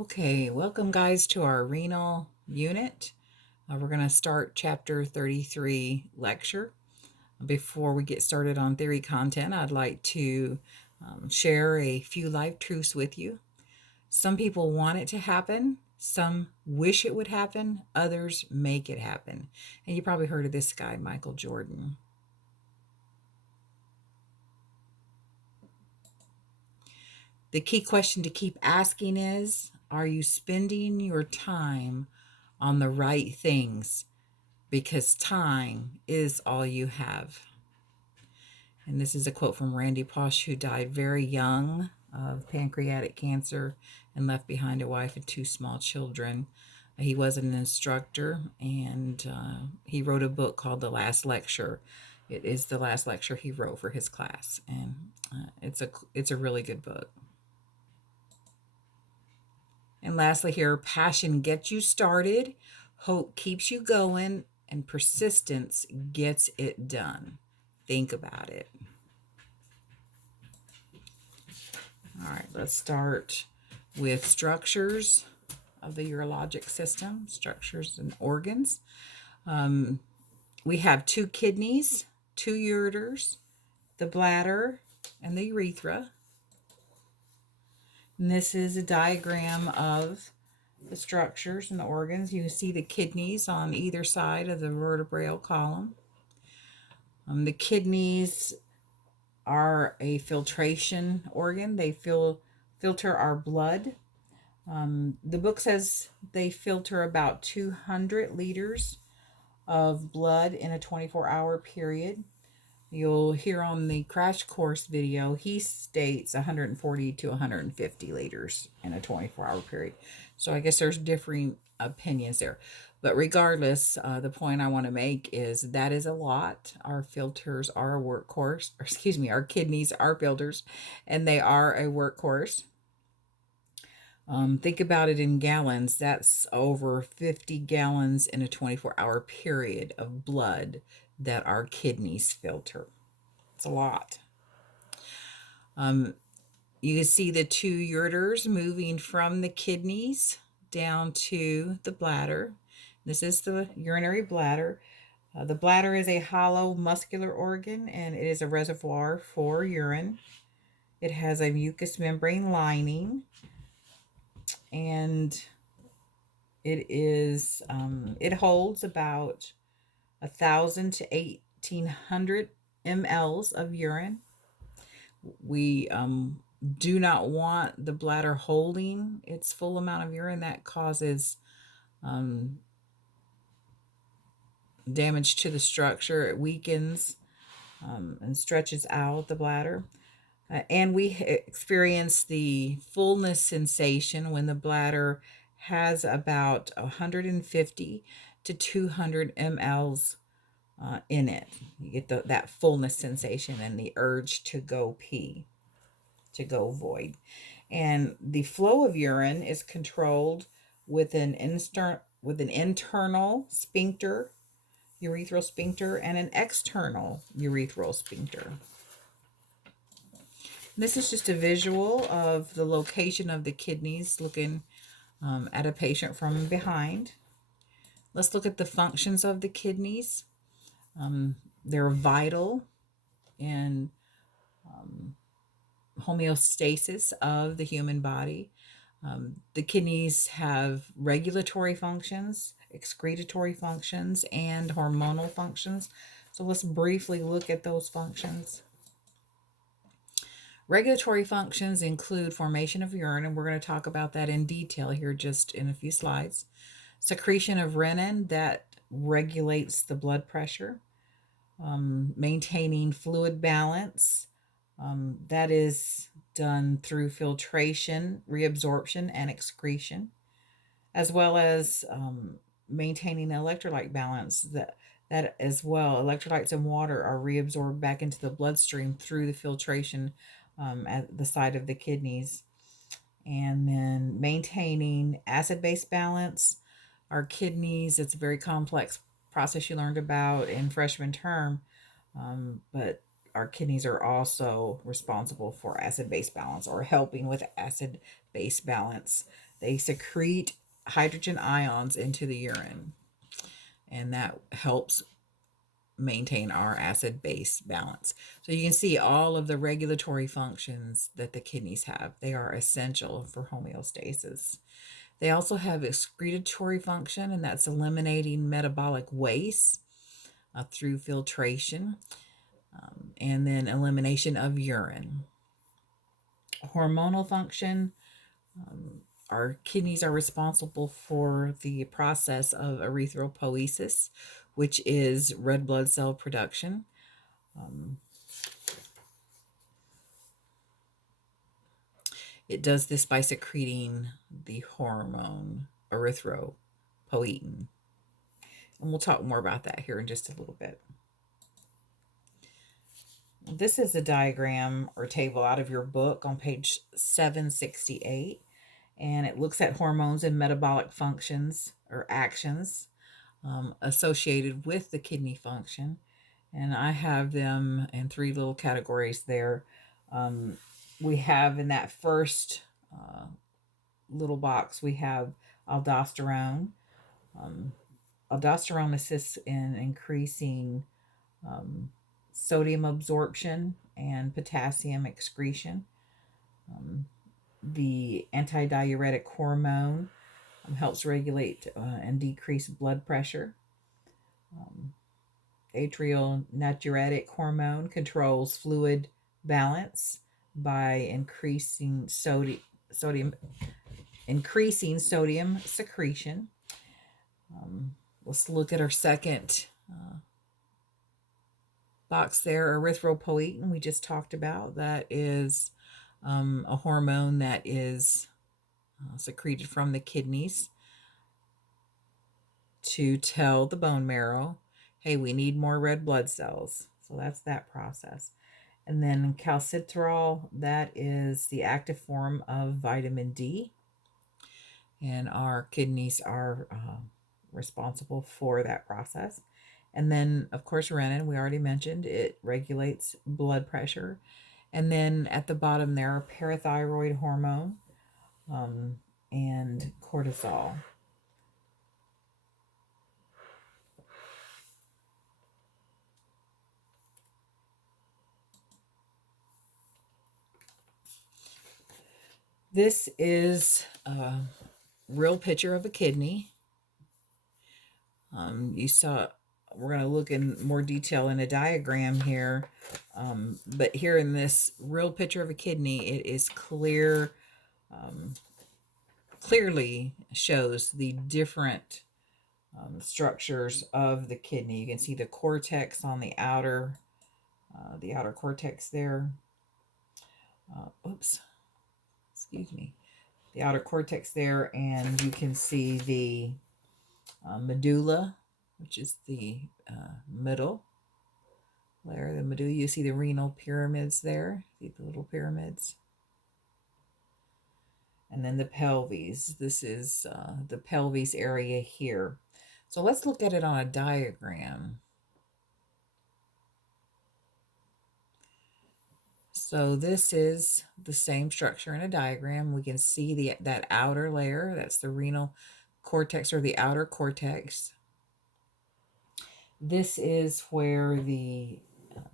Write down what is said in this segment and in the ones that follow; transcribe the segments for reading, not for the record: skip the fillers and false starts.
Okay, welcome guys to our renal unit. We're going to start chapter 33 lecture. Before we get started on theory content, I'd like to share a few life truths with you. Some people want it to happen, some wish it would happen, others make it happen. And you probably heard of this guy, Michael Jordan. The key question to keep asking is, are you spending your time on the right things? Because time is all you have. And this is a quote from Randy Pausch, who died very young of pancreatic cancer and left behind a wife and two small children. He was an instructor, and he wrote a book called The Last Lecture. It is the last lecture he wrote for his class, and it's a really good book. And lastly, here, passion gets you started, hope keeps you going, and persistence gets it done. Think about it. All right, let's start with structures of the urologic system, structures and organs. We have two kidneys, two ureters, the bladder, and the urethra. And this is a diagram of the structures and the organs. You can see the kidneys on either side of the vertebral column. The kidneys are a filtration organ. They filter our blood. The book says they filter about 200 liters of blood in a 24-hour period. You'll hear on the crash course video, he states 140 to 150 liters in a 24-hour period. So I guess there's differing opinions there. But regardless, the point I want to make is that is a lot. Our filters are a workhorse, or excuse me, our kidneys are filters, and they are a workhorse. Think about it in gallons. That's over 50 gallons in a 24-hour period of blood that our kidneys filter. It's a lot. You can see the two ureters moving from the kidneys down to the bladder. This is the urinary bladder. The bladder is a hollow muscular organ, and it is a reservoir for urine. It has a mucous membrane lining, and it holds about 1,000 to 1,800 mLs of urine. We do not want the bladder holding its full amount of urine. That causes damage to the structure. It weakens and stretches out the bladder. And we experience the fullness sensation when the bladder has about 150 to 200 mLs in it. You get that fullness sensation and the urge to go pee, to go void. And the flow of urine is controlled with an internal sphincter, urethral sphincter, and an external urethral sphincter. This is just a visual of the location of the kidneys, looking at a patient from behind. Let's look at the functions of the kidneys. They're vital in homeostasis of the human body. The kidneys have regulatory functions, excretory functions, and hormonal functions. So let's briefly look at those functions. Regulatory functions include formation of urine, and we're going to talk about that in detail here just in a few slides. Secretion of renin, that regulates the blood pressure. Maintaining fluid balance, that is done through filtration, reabsorption, and excretion, as well as maintaining electrolyte balance. That as well, electrolytes and water are reabsorbed back into the bloodstream through the filtration at the side of the kidneys. And then maintaining acid-base balance. Our kidneys, it's a very complex process you learned about in freshman term, but our kidneys are also responsible for acid-base balance, or helping with acid-base balance. They secrete hydrogen ions into the urine, and that helps maintain our acid-base balance. So you can see all of the regulatory functions that the kidneys have. They are essential for homeostasis. They also have excretory function, and that's eliminating metabolic waste through filtration, and then elimination of urine. Hormonal function, our kidneys are responsible for the process of erythropoiesis, which is red blood cell production. It does this by secreting the hormone erythropoietin. And we'll talk more about that here in just a little bit. This is a diagram or table out of your book on page 768, and it looks at hormones and metabolic functions or actions associated with the kidney function. And I have them in three little categories there. We have in that first little box, we have aldosterone. Aldosterone assists in increasing sodium absorption and potassium excretion. The antidiuretic hormone helps regulate and decrease blood pressure. Atrial natriuretic hormone controls fluid balance by increasing sodium secretion. Let's look at our second box there, erythropoietin, we just talked about. That is a hormone that is secreted from the kidneys to tell the bone marrow, hey, we need more red blood cells. So that's that process. And then calcitriol, that is the active form of vitamin D. And our kidneys are responsible for that process. And then, of course, renin, we already mentioned, it regulates blood pressure. And then at the bottom there, parathyroid hormone and cortisol. This is a real picture of a kidney. You saw, we're going to look in more detail in a diagram here, but here in this real picture of a kidney, it is clearly shows the different structures of the kidney. You can see the cortex on the outer cortex there. The outer cortex there, and you can see the medulla, which is the middle layer. The medulla, you see the renal pyramids there. See the little pyramids. And then the pelvis. This is the pelvis area here. So let's look at it on a diagram. So this is the same structure in a diagram. We can see that outer layer, that's the renal cortex or the outer cortex. This is where the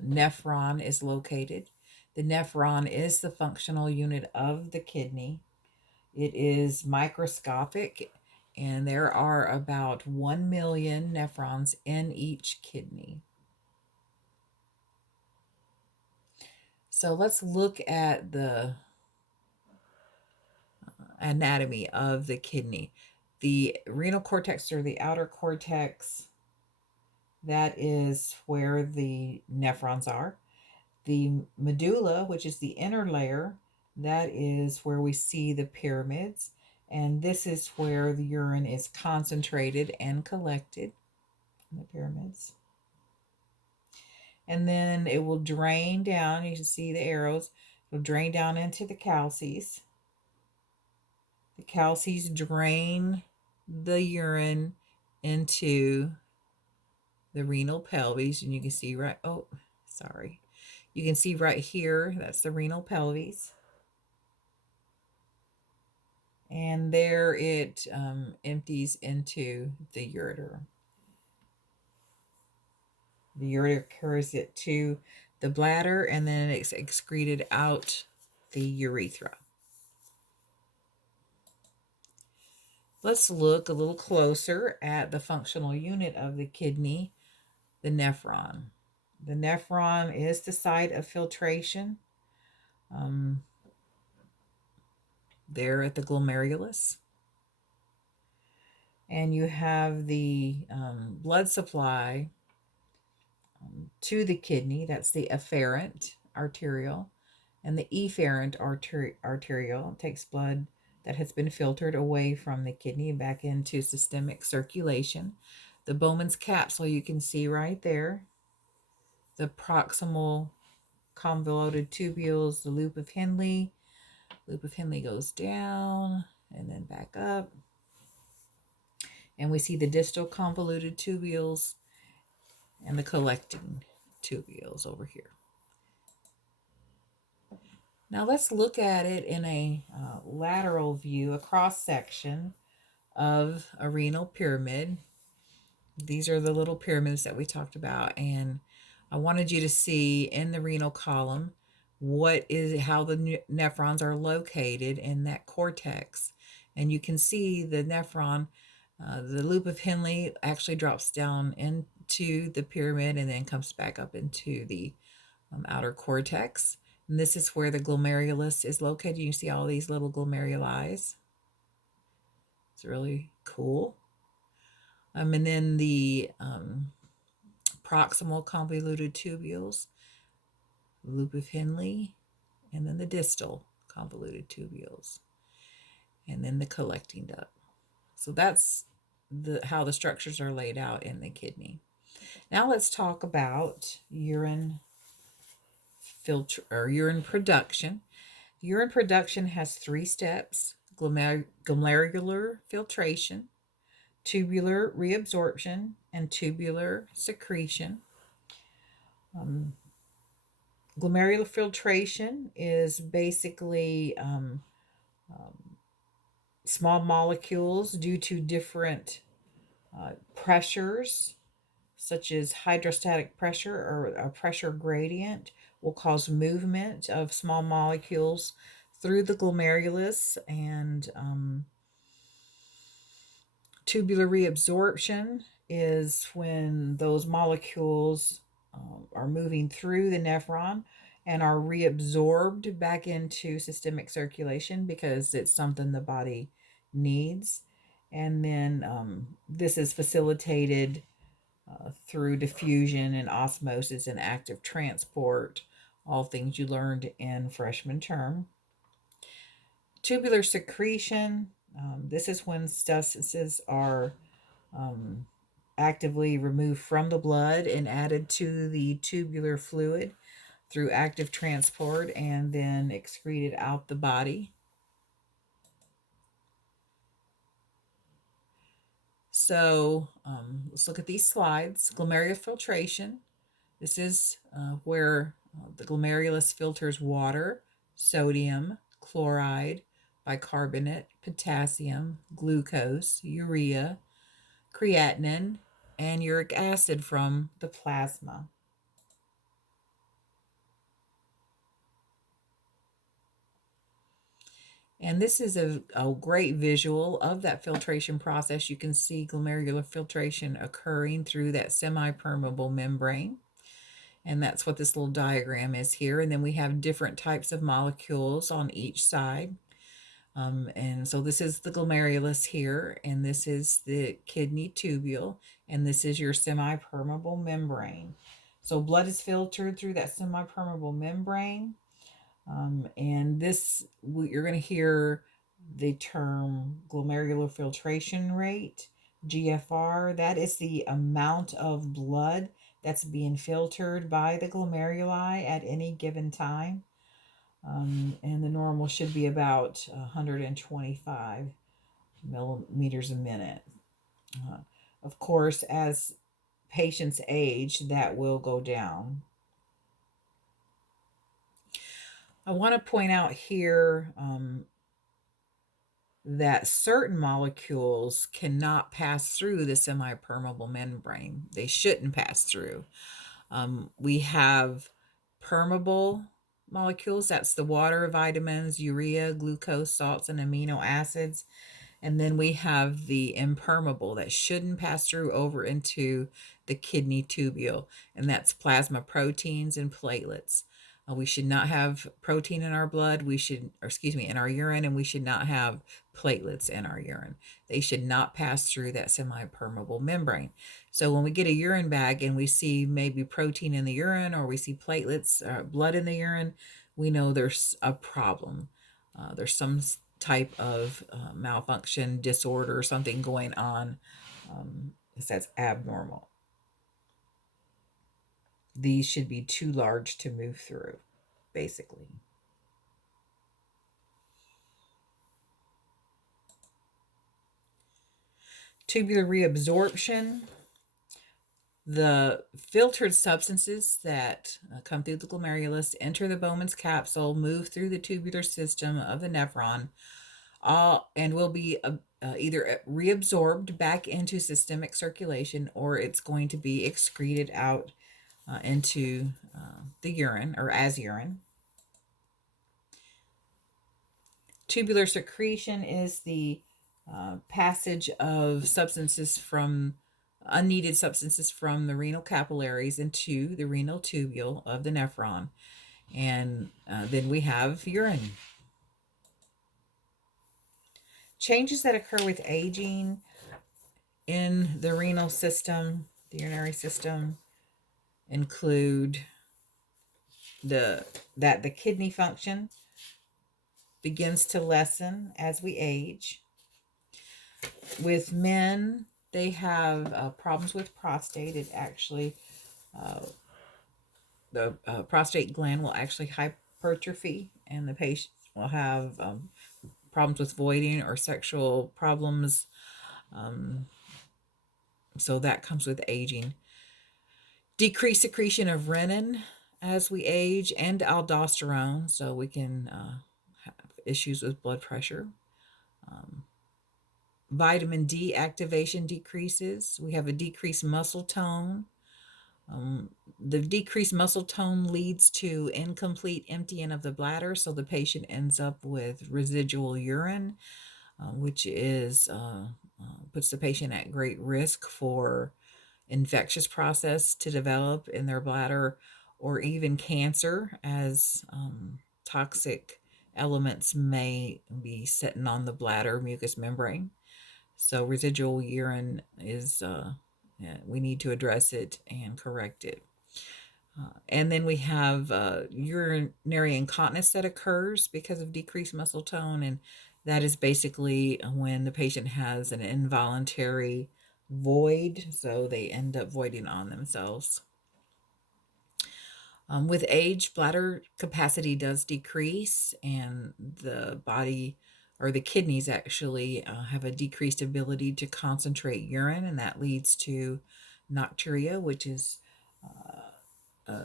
nephron is located. The nephron is the functional unit of the kidney. It is microscopic, and there are about 1 million nephrons in each kidney. So let's look at the anatomy of the kidney. The renal cortex or the outer cortex, that is where the nephrons are. The medulla, which is the inner layer, that is where we see the pyramids. And this is where the urine is concentrated and collected in the pyramids. And then it will drain down. You can see the arrows. It will drain down into the calces. The calces drain the urine into the renal pelvis. And you can see You can see right here, that's the renal pelvis. And there it empties into the ureter. The ureter carries it to the bladder, and then it's excreted out the urethra. Let's look a little closer at the functional unit of the kidney, the nephron. The nephron is the site of filtration. There at the glomerulus. And you have the blood supply to the kidney. That's the afferent arterial. And the efferent arterial takes blood that has been filtered away from the kidney back into systemic circulation. The Bowman's capsule you can see right there. The proximal convoluted tubules, the loop of Henle. Loop of Henle goes down and then back up. And we see the distal convoluted tubules and the collecting tubules over here. Now let's look at it in a lateral view, a cross section of a renal pyramid. These are the little pyramids that we talked about, and I wanted you to see in the renal column how the nephrons are located in that cortex. And you can see the nephron, the loop of Henle actually drops down into the pyramid and then comes back up into the outer cortex. And this is where the glomerulus is located. You see all these little glomeruli. It's really cool. And then the proximal convoluted tubules, loop of Henle, and then the distal convoluted tubules, and then the collecting duct. So that's how the structures are laid out in the kidney. Now let's talk about urine production. Urine production has 3 steps: glomerular filtration, tubular reabsorption, and tubular secretion. Glomerular filtration is basically small molecules due to different pressures, such as hydrostatic pressure or a pressure gradient, will cause movement of small molecules through the glomerulus. And tubular reabsorption is when those molecules are moving through the nephron and are reabsorbed back into systemic circulation because it's something the body needs. And then this is facilitated through diffusion and osmosis and active transport, all things you learned in freshman term. Tubular secretion, this is when substances are actively removed from the blood and added to the tubular fluid through active transport and then excreted out the body. So let's look at these slides. Glomerular filtration. This is where the glomerulus filters water, sodium, chloride, bicarbonate, potassium, glucose, urea, creatinine, and uric acid from the plasma. And this is a great visual of that filtration process. You can see glomerular filtration occurring through that semi-permeable membrane. And that's what this little diagram is here. And then we have different types of molecules on each side. And so this is the glomerulus here, and this is the kidney tubule, and this is your semi-permeable membrane. So blood is filtered through that semi-permeable membrane. And this, you're going to hear the term glomerular filtration rate, GFR. That is the amount of blood that's being filtered by the glomeruli at any given time. And the normal should be about 125 millimeters a minute. Of course, as patients age, that will go down. I want to point out here that certain molecules cannot pass through the semi-permeable membrane. They shouldn't pass through. We have permeable molecules. That's the water, vitamins, urea, glucose, salts, and amino acids. And then we have the impermeable that shouldn't pass through over into the kidney tubule, and that's plasma proteins and platelets. We should not have protein in our blood. In our urine, and we should not have platelets in our urine. They should not pass through that semi-permeable membrane. So when we get a urine bag and we see maybe protein in the urine, or we see platelets, blood in the urine, we know there's a problem. There's some type of malfunction, disorder, something going on that's abnormal. These should be too large to move through, basically. Tubular reabsorption. The filtered substances that come through the glomerulus enter the Bowman's capsule, move through the tubular system of the nephron, and will be either reabsorbed back into systemic circulation, or it's going to be excreted out into the urine, or as urine. Tubular secretion is the passage of unneeded substances from the renal capillaries into the renal tubule of the nephron. And then we have urine. Changes that occur with aging in the renal system, the urinary system, include the kidney function begins to lessen as we age. With men, they have problems with prostate. It actually, the prostate gland will actually hypertrophy, and the patient will have problems with voiding or sexual problems. So that comes with aging. Decreased secretion of renin as we age, and aldosterone, so we can have issues with blood pressure. Vitamin D activation decreases. We have a decreased muscle tone. The decreased muscle tone leads to incomplete emptying of the bladder, so the patient ends up with residual urine, which is puts the patient at great risk for infectious process to develop in their bladder, or even cancer, as toxic elements may be sitting on the bladder mucous membrane. So residual urine is, we need to address it and correct it. And then we have urinary incontinence that occurs because of decreased muscle tone, and that is basically when the patient has an involuntary void, so they end up voiding on themselves. With age, bladder capacity does decrease, and the body, or the kidneys actually, have a decreased ability to concentrate urine, and that leads to nocturia, which is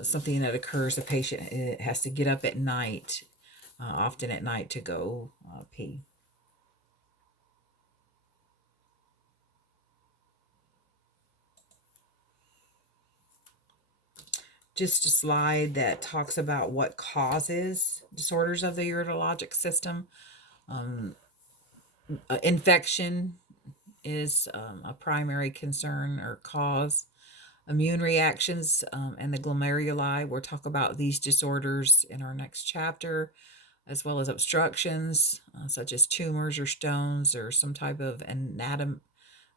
something that occurs. A patient has to get up at night, often at night, to go pee. Just a slide that talks about what causes disorders of the urologic system. Infection is a primary concern or cause. Immune reactions and the glomeruli. We'll talk about these disorders in our next chapter, as well as obstructions such as tumors or stones or some type of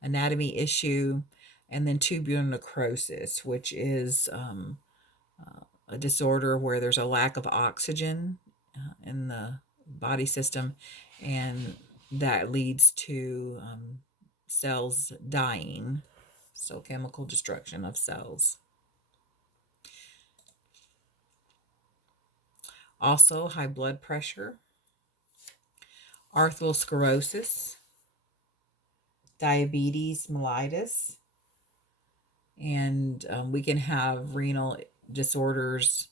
anatomy issue. And then tubular necrosis, which is a disorder where there's a lack of oxygen in the body system, and that leads to cells dying, so chemical destruction of cells. Also, high blood pressure, arthrosclerosis, diabetes mellitus, and we can have renal disorders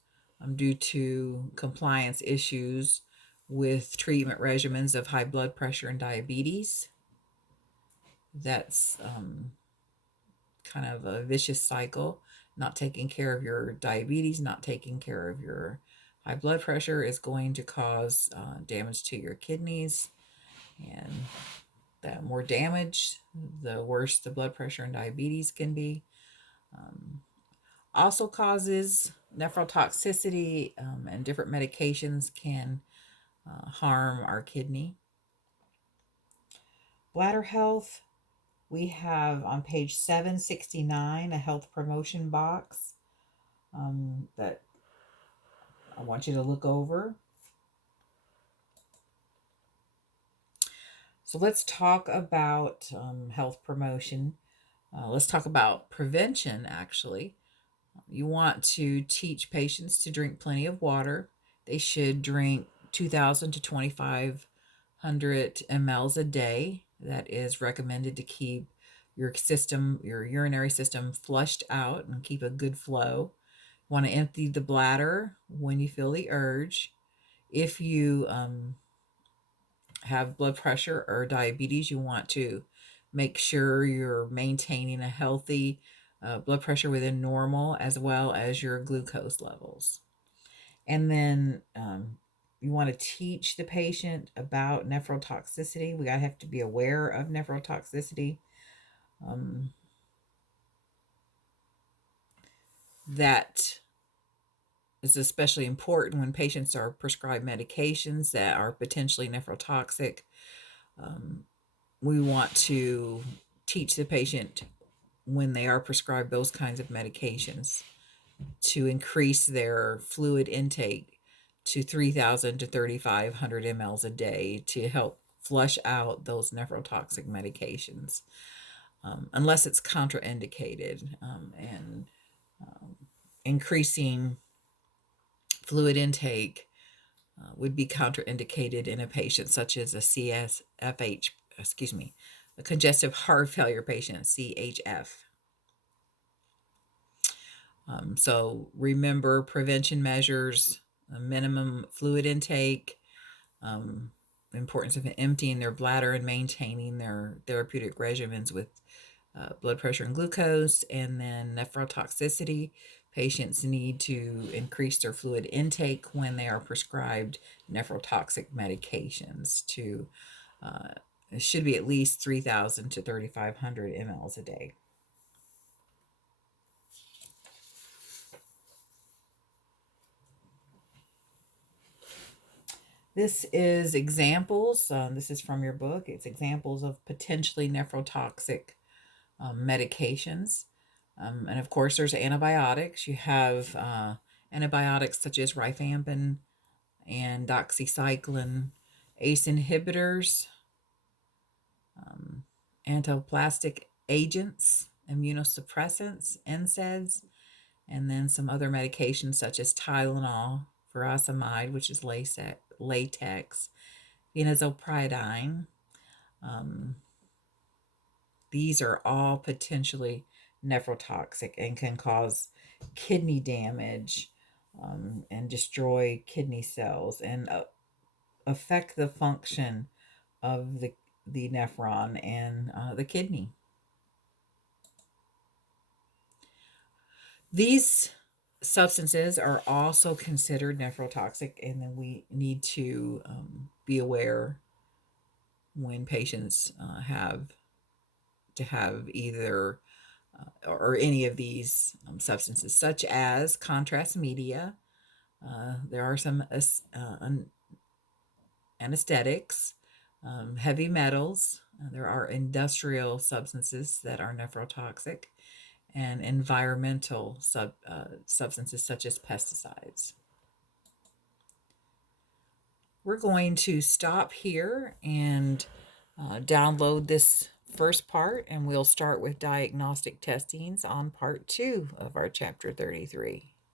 due to compliance issues with treatment regimens of high blood pressure and diabetes. That's kind of a vicious cycle. Not taking care of your diabetes, not taking care of your high blood pressure is going to cause damage to your kidneys. And the more damage, the worse the blood pressure and diabetes can be. Also causes nephrotoxicity, and different medications can harm our kidney. Bladder health, we have on page 769 a health promotion box that I want you to look over. So let's talk about health promotion. Let's talk about prevention, actually. You want to teach patients to drink plenty of water. They should drink 2,000 to 2,500 mLs a day. That is recommended to keep your system, your urinary system, flushed out and keep a good flow. You want to empty the bladder when you feel the urge. If you have blood pressure or diabetes, you want to make sure you're maintaining a healthy blood pressure within normal, as well as your glucose levels. And then you want to teach the patient about nephrotoxicity. We gotta have to be aware of nephrotoxicity. That is especially important when patients are prescribed medications that are potentially nephrotoxic. We want to teach the patient when they are prescribed those kinds of medications to increase their fluid intake to 3,000 to 3,500 mLs a day to help flush out those nephrotoxic medications, unless it's contraindicated. And increasing fluid intake would be contraindicated in a patient such as a CSFH, a congestive heart failure patient, CHF. So remember prevention measures, minimum fluid intake, importance of emptying their bladder and maintaining their therapeutic regimens with blood pressure and glucose, and then nephrotoxicity. Patients need to increase their fluid intake when they are prescribed nephrotoxic medications to, it should be at least 3,000 to 3,500 mLs a day. This is examples. This is from your book. It's examples of potentially nephrotoxic medications. And of course, there's antibiotics. You have antibiotics such as rifampin and doxycycline, ACE inhibitors, antiplastic agents, immunosuppressants, NSAIDs, and then some other medications such as Tylenol, furosemide, which is latex, phenazopridine. These are all potentially nephrotoxic and can cause kidney damage, and destroy kidney cells and affect the function of the nephron and the kidney. These substances are also considered nephrotoxic, and then we need to be aware when patients have to have either or any of these substances, such as contrast media. There are some anesthetics, heavy metals. There are industrial substances that are nephrotoxic, and environmental substances such as pesticides. We're going to stop here and download this first part, and we'll start with diagnostic testings on part 2 of our chapter 33.